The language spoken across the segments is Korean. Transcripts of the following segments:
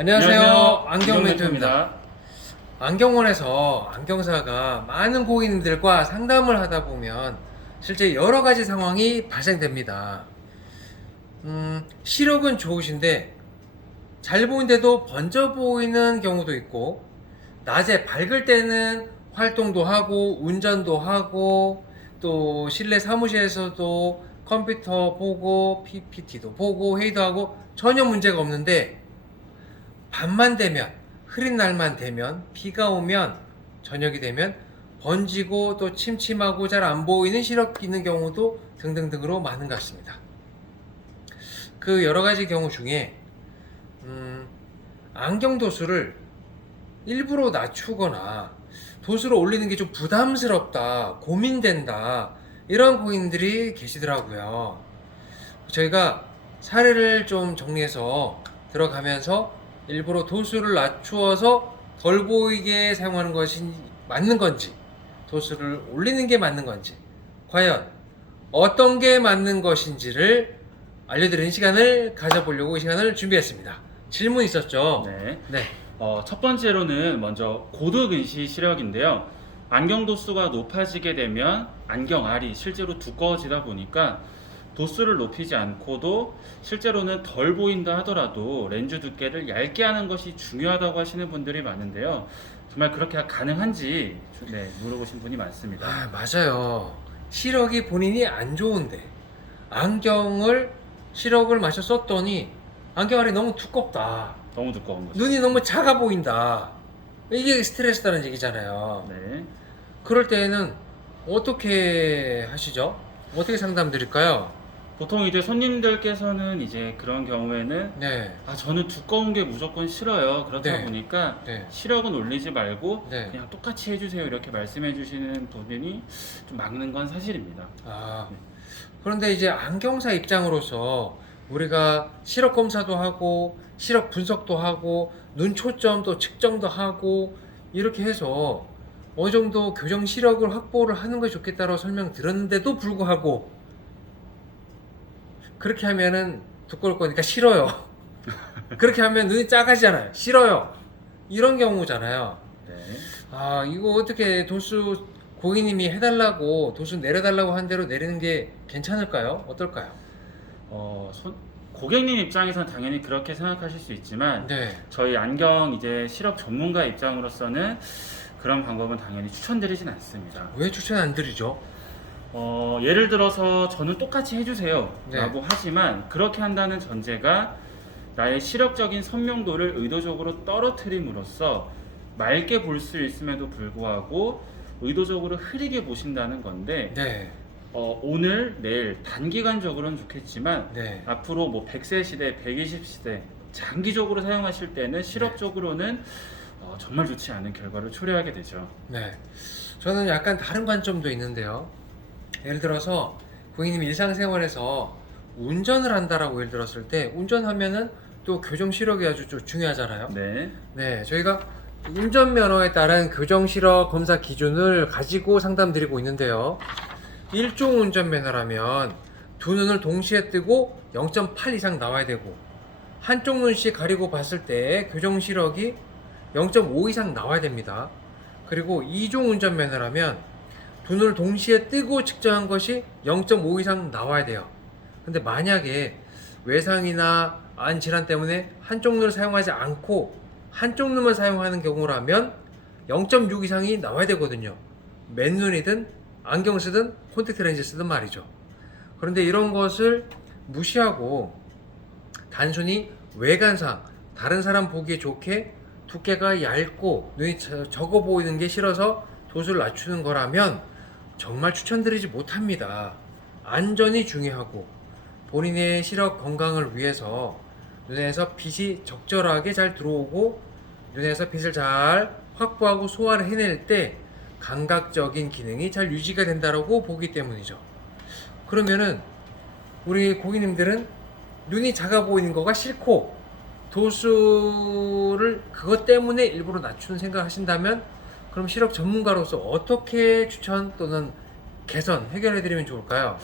안녕하세요. 안경 안경 멘토입니다. 안경원에서 안경사가 많은 고객님들과 상담을 하다 보면 실제 여러 가지 상황이 발생됩니다. 시력은 좋으신데 잘 보이는데도 번져 보이는 경우도 있고, 낮에 밝을 때는 활동도 하고 운전도 하고 또 실내 사무실에서도 컴퓨터 보고 PPT도 보고 회의도 하고 전혀 문제가 없는데, 밤만 되면, 흐린 날만 되면, 비가 오면, 저녁이 되면 번지고 또 침침하고 잘 안 보이는 시력 있는 경우도 등등등으로 많은 것 같습니다. 그 여러 가지 경우 중에 안경 도수를 일부러 낮추거나 도수를 올리는 게 좀 부담스럽다, 고민된다, 이런 고객님들이 계시더라고요. 저희가 사례를 좀 정리해서 들어가면서 일부러 도수를 낮추어서 덜 보이게 사용하는 것이 맞는 건지, 도수를 올리는 게 맞는 건지, 과연 어떤 게 맞는 것인지를 알려드리는 시간을 가져보려고 이 시간을 준비했습니다. 질문 있었죠? 네. 첫 번째로는 먼저 고도근시 시력인데요. 안경 도수가 높아지게 되면 안경 알이 실제로 두꺼워지다 보니까 도수를 높이지 않고도 실제로는 덜 보인다 하더라도 렌즈 두께를 얇게 하는 것이 중요하다고 하시는 분들이 많은데요. 정말 그렇게 가능한지 물어보신 분이 많습니다. 맞아요. 시력이 본인이 안 좋은데 시력을 마셔 썼더니 안경 알이 너무 두껍다, 너무 두꺼운 거죠. 눈이 너무 작아 보인다, 이게 스트레스다는 얘기잖아요. 네. 그럴 때에는 어떻게 하시죠? 어떻게 상담 드릴까요? 보통 이제 손님들께서는 이제 그런 경우에는 네. 저는 두꺼운 게 무조건 싫어요. 그렇다 네. 보니까 네. 시력은 올리지 말고 네. 그냥 똑같이 해주세요. 이렇게 말씀해 주시는 분이 좀 막는 건 사실입니다. 네. 그런데 이제 안경사 입장으로서 우리가 시력 검사도 하고 시력 분석도 하고 눈 초점도 측정도 하고 이렇게 해서 어느 정도 교정 시력을 확보를 하는 것이 좋겠다고 설명 들었는데도 불구하고 그렇게 하면은 두꺼울 거니까 싫어요. 그렇게 하면 눈이 작아지잖아요. 싫어요. 이런 경우잖아요. 네. 이거 어떻게 도수 고객님이 해달라고 도수 내려달라고 한 대로 내리는 게 괜찮을까요? 어떨까요? 고객님 입장에서는 당연히 그렇게 생각하실 수 있지만 네. 저희 안경 이제 시력 전문가 입장으로서는 그런 방법은 당연히 추천드리진 않습니다. 왜 추천 안 드리죠? 예를 들어서 저는 똑같이 해주세요 네. 라고 하지만 그렇게 한다는 전제가 나의 시력적인 선명도를 의도적으로 떨어뜨림으로써 맑게 볼 수 있음에도 불구하고 의도적으로 흐리게 보신다는 건데 네. 오늘 내일 단기간적으로는 좋겠지만 네. 앞으로 뭐 100세 시대 120시대 장기적으로 사용하실 때는 시력적으로는 정말 좋지 않은 결과를 초래하게 되죠. 네. 저는 약간 다른 관점도 있는데요. 예를 들어서 고객님이 일상생활에서 운전을 한다라고 예를 들었을 때 운전하면은 또 교정 시력이 아주 좀 중요하잖아요. 네. 네, 저희가 운전면허에 따른 교정 시력 검사 기준을 가지고 상담드리고 있는데요. 일종 운전면허라면 두 눈을 동시에 뜨고 0.8 이상 나와야 되고, 한쪽 눈씩 가리고 봤을 때 교정 시력이 0.5 이상 나와야 됩니다. 그리고 이종 운전면허라면 두 눈을 동시에 뜨고 측정한 것이 0.5 이상 나와야 돼요. 근데 만약에 외상이나 안 질환 때문에 한쪽 눈을 사용하지 않고 한쪽 눈만 사용하는 경우라면 0.6 이상이 나와야 되거든요. 맨눈이든 안경 쓰든 콘택트 렌즈 쓰든 말이죠. 그런데 이런 것을 무시하고 단순히 외관상 다른 사람 보기에 좋게 두께가 얇고 눈이 적어 보이는 게 싫어서 도수를 낮추는 거라면 정말 추천드리지 못합니다. 안전이 중요하고 본인의 시력 건강을 위해서 눈에서 빛이 적절하게 잘 들어오고 눈에서 빛을 잘 확보하고 소화를 해낼 때 감각적인 기능이 잘 유지가 된다고 보기 때문이죠. 그러면은 우리 고객님들은 눈이 작아 보이는 거가 싫고 도수를 그것 때문에 일부러 낮추는 생각을 하신다면, 그럼 시력 전문가로서 어떻게 추천 또는 개선 해결해 드리면 좋을까요?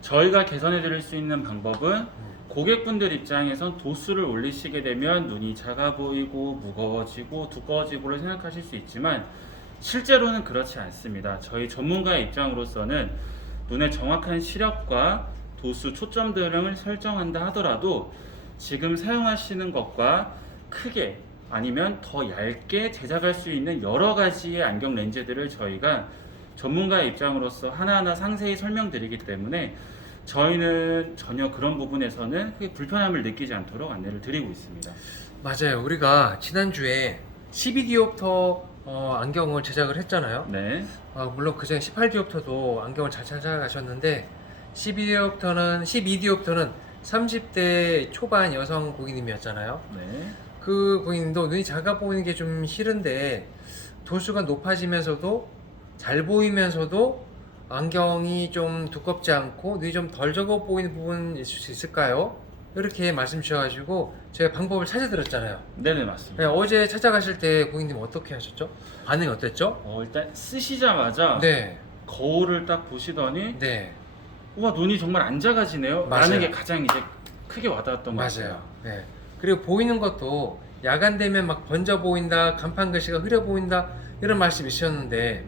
저희가 개선해 드릴 수 있는 방법은 고객분들 입장에선 도수를 올리시게 되면 눈이 작아 보이고 무거워지고 두꺼워지고를 생각하실 수 있지만 실제로는 그렇지 않습니다. 저희 전문가의 입장으로서는 눈의 정확한 시력과 도수 초점들을 설정한다 하더라도 지금 사용하시는 것과 크게 아니면 더 얇게 제작할 수 있는 여러 가지의 안경 렌즈들을 저희가 전문가의 입장으로서 하나하나 상세히 설명드리기 때문에 저희는 전혀 그런 부분에서는 크게 불편함을 느끼지 않도록 안내를 드리고 있습니다. 맞아요. 우리가 지난주에 12디옵터 안경을 제작을 했잖아요. 네, 물론 그전에 18디옵터도 안경을 잘 찾아가셨는데 12디옵터는 30대 초반 여성 고객님이었잖아요. 네, 그 고객님도 눈이 작아 보이는 게 좀 싫은데 도수가 높아지면서도 잘 보이면서도 안경이 좀 두껍지 않고 눈이 좀 덜 적어 보이는 부분이 있을 수 있을까요? 이렇게 말씀 주셔가지고 제가 방법을 찾아드렸잖아요. 네네 맞습니다. 네, 어제 찾아가실 때 고객님 어떻게 하셨죠? 반응이 어땠죠? 일단 쓰시자마자 네, 거울을 딱 보시더니 네, 우와 눈이 정말 안 작아지네요. 맞아요. 라는 게 가장 이제 크게 와닿았던 것 같아요. 맞아요. 네. 그리고 보이는 것도 야간 되면 막 번져 보인다, 간판 글씨가 흐려 보인다 이런 말씀 있으셨는데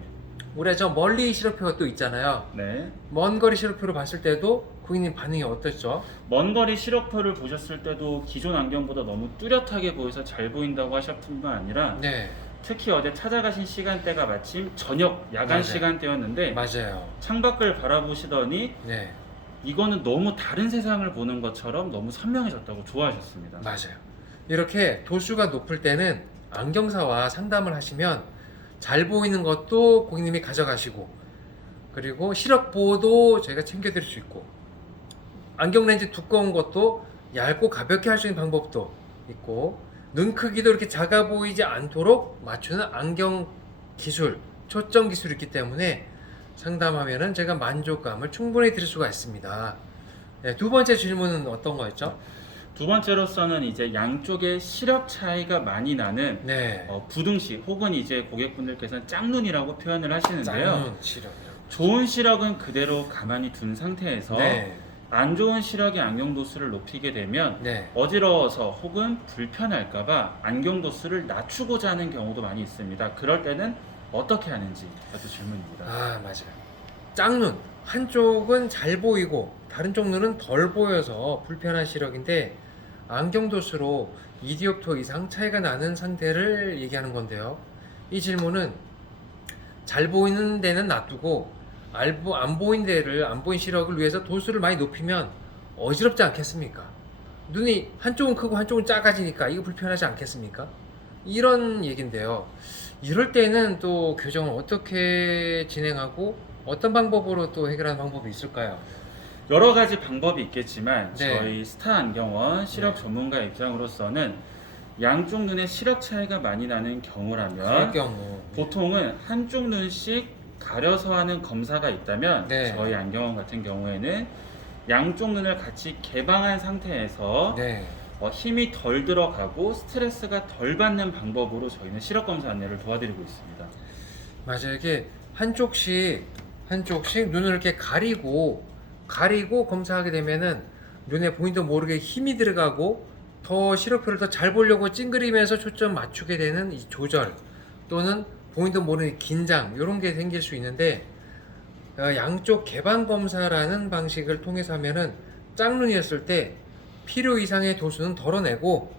우리가 저 멀리 시력표가 또 있잖아요. 네. 먼 거리 시력표를 봤을 때도 고객님 반응이 어땠죠? 먼 거리 시력표를 보셨을 때도 기존 안경보다 너무 뚜렷하게 보여서 잘 보인다고 하셨을 뿐만 아니라 네, 특히 어제 찾아가신 시간대가 마침 저녁 야간 맞아요. 시간대였는데 맞아요. 창밖을 바라보시더니 네, 이거는 너무 다른 세상을 보는 것처럼 너무 선명해졌다고 좋아하셨습니다. 맞아요. 이렇게 도수가 높을 때는 안경사와 상담을 하시면 잘 보이는 것도 고객님이 가져가시고 그리고 시력보호도 저희가 챙겨드릴 수 있고 안경 렌즈 두꺼운 것도 얇고 가볍게 할 수 있는 방법도 있고 눈 크기도 이렇게 작아 보이지 않도록 맞추는 안경 기술, 초점 기술이 있기 때문에 상담하면은 제가 만족감을 충분히 드릴 수가 있습니다. 네, 두 번째 질문은 어떤 거였죠? 두 번째로서는 이제 양쪽의 시력 차이가 많이 나는 네, 부등시 혹은 이제 고객분들께서는 짝눈이라고 표현을 하시는데요. 짝눈 시력이요. 좋은 시력은 그대로 가만히 둔 상태에서 네, 안 좋은 시력의 안경 도수를 높이게 되면 네, 어지러워서 혹은 불편할까봐 안경 도수를 낮추고자 하는 경우도 많이 있습니다. 그럴 때는 어떻게 하는지 또 질문입니다. 맞아요. 짝눈 한쪽은 잘 보이고 다른 쪽 눈은 덜 보여서 불편한 시력인데 안경 도수로 2디옵터 이상 차이가 나는 상태를 얘기하는 건데요. 이 질문은 잘 보이는 데는 놔두고 안 보인 데를 안 보인 시력을 위해서 도수를 많이 높이면 어지럽지 않겠습니까? 눈이 한쪽은 크고 한쪽은 작아지니까 이거 불편하지 않겠습니까? 이런 얘긴데요. 이럴 때는 또 교정을 어떻게 진행하고 어떤 방법으로 또 해결하는 방법이 있을까요? 여러 가지 방법이 있겠지만 네. 저희 스타 안경원 시력 네. 전문가 입장으로서는 양쪽 눈에 시력 차이가 많이 나는 그럴 경우라면 경우 보통은 한쪽 눈씩 가려서 하는 검사가 있다면 네. 저희 안경원 같은 경우에는 양쪽 눈을 같이 개방한 상태에서 네, 힘이 덜 들어가고 스트레스가 덜 받는 방법으로 저희는 시력 검사 안내를 도와드리고 있습니다. 맞아요. 이게 한쪽씩 눈을 이렇게 가리고 검사하게 되면은 눈에 본인도 모르게 힘이 들어가고 더 시력표를 더 잘 보려고 찡그리면서 초점 맞추게 되는 이 조절 또는 본인도 모르는 긴장 이런 게 생길 수 있는데 양쪽 개방 검사라는 방식을 통해서 하면은 짝눈이었을 때 필요 이상의 도수는 덜어내고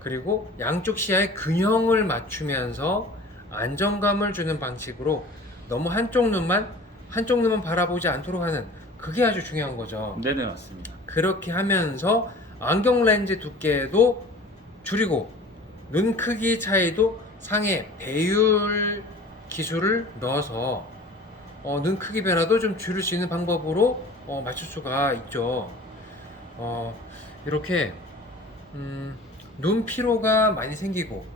그리고 양쪽 시야의 균형을 맞추면서 안정감을 주는 방식으로 너무 한쪽 눈만 바라보지 않도록 하는 그게 아주 중요한 거죠. 네네 맞습니다. 그렇게 하면서 안경 렌즈 두께도 줄이고 눈 크기 차이도 상해 배율 기술을 넣어서 눈 크기 변화도 좀 줄일 수 있는 방법으로 맞출 수가 있죠. 이렇게 눈 피로가 많이 생기고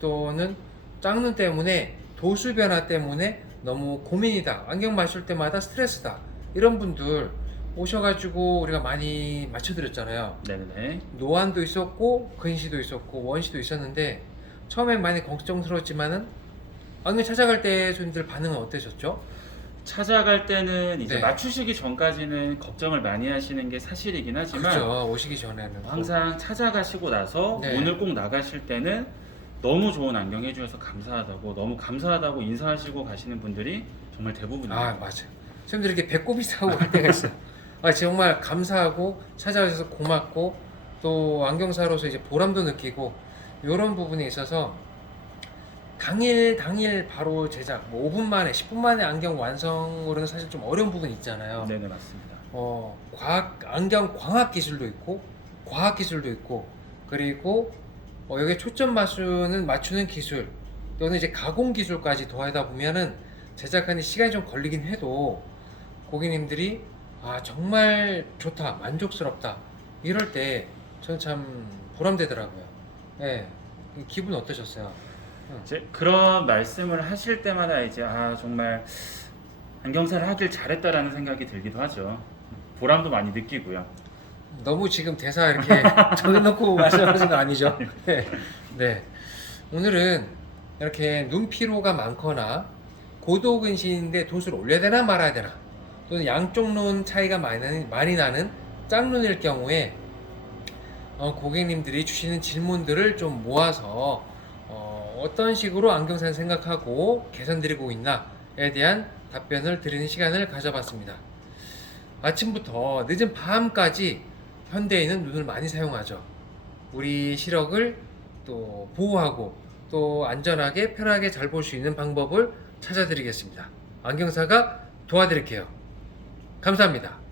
또는 짝눈 때문에 도수 변화 때문에 너무 고민이다, 안경 맞출 때마다 스트레스다, 이런 분들 오셔가지고 우리가 많이 맞춰드렸잖아요. 네네. 노안도 있었고 근시도 있었고 원시도 있었는데 처음엔 많이 걱정스러웠지만은 안경 찾아갈 때 손님들 반응은 어떠셨죠? 찾아갈 때는 이제 네. 맞추시기 전까지는 걱정을 많이 하시는 게 사실이긴 하지만 그죠. 오시기 전에는 항상 찾아가시고 나서 네. 오늘 꼭 나가실 때는 너무 좋은 안경 해주셔서 감사하다고, 너무 감사하다고 인사하시고 가시는 분들이 정말 대부분입니다. 아 맞아요. 선생님들 이렇게 배꼽이 싸고 할 때가 있어요. 아 정말 감사하고 찾아와주셔서 고맙고 또 안경사로서 이제 보람도 느끼고 이런 부분에 있어서 당일 바로 제작 뭐 5분 만에 10분 만에 안경 완성으로는 사실 좀 어려운 부분이 있잖아요. 네네, 맞습니다. 안경 광학 기술도 있고 과학 기술도 있고 그리고 여기 초점 맞추는 기술 또는 이제 가공 기술까지 더하다 보면은 제작하는 시간이 좀 걸리긴 해도 고객님들이 아 정말 좋다 만족스럽다 이럴 때 저는 참 보람되더라고요. 예. 기분 어떠셨어요? 이제 그런 말씀을 하실 때마다 이제 아 정말 안경사를 하길 잘했다라는 생각이 들기도 하죠. 보람도 많이 느끼고요. 너무 지금 대사 이렇게 정해놓고 말씀하시는 거 아니죠? 네. 네. 오늘은 이렇게 눈 피로가 많거나 고도근시인데 돛을 올려야 되나 말아야 되나 또는 양쪽 눈 차이가 많이 나는 짝눈일 경우에 고객님들이 주시는 질문들을 좀 모아서 어떤 식으로 안경사를 생각하고 개선드리고 있나에 대한 답변을 드리는 시간을 가져봤습니다. 아침부터 늦은 밤까지 현대인은 눈을 많이 사용하죠. 우리 시력을 또 보호하고 또 안전하게 편하게 잘 볼 수 있는 방법을 찾아드리겠습니다. 안경사가 도와드릴게요. 감사합니다.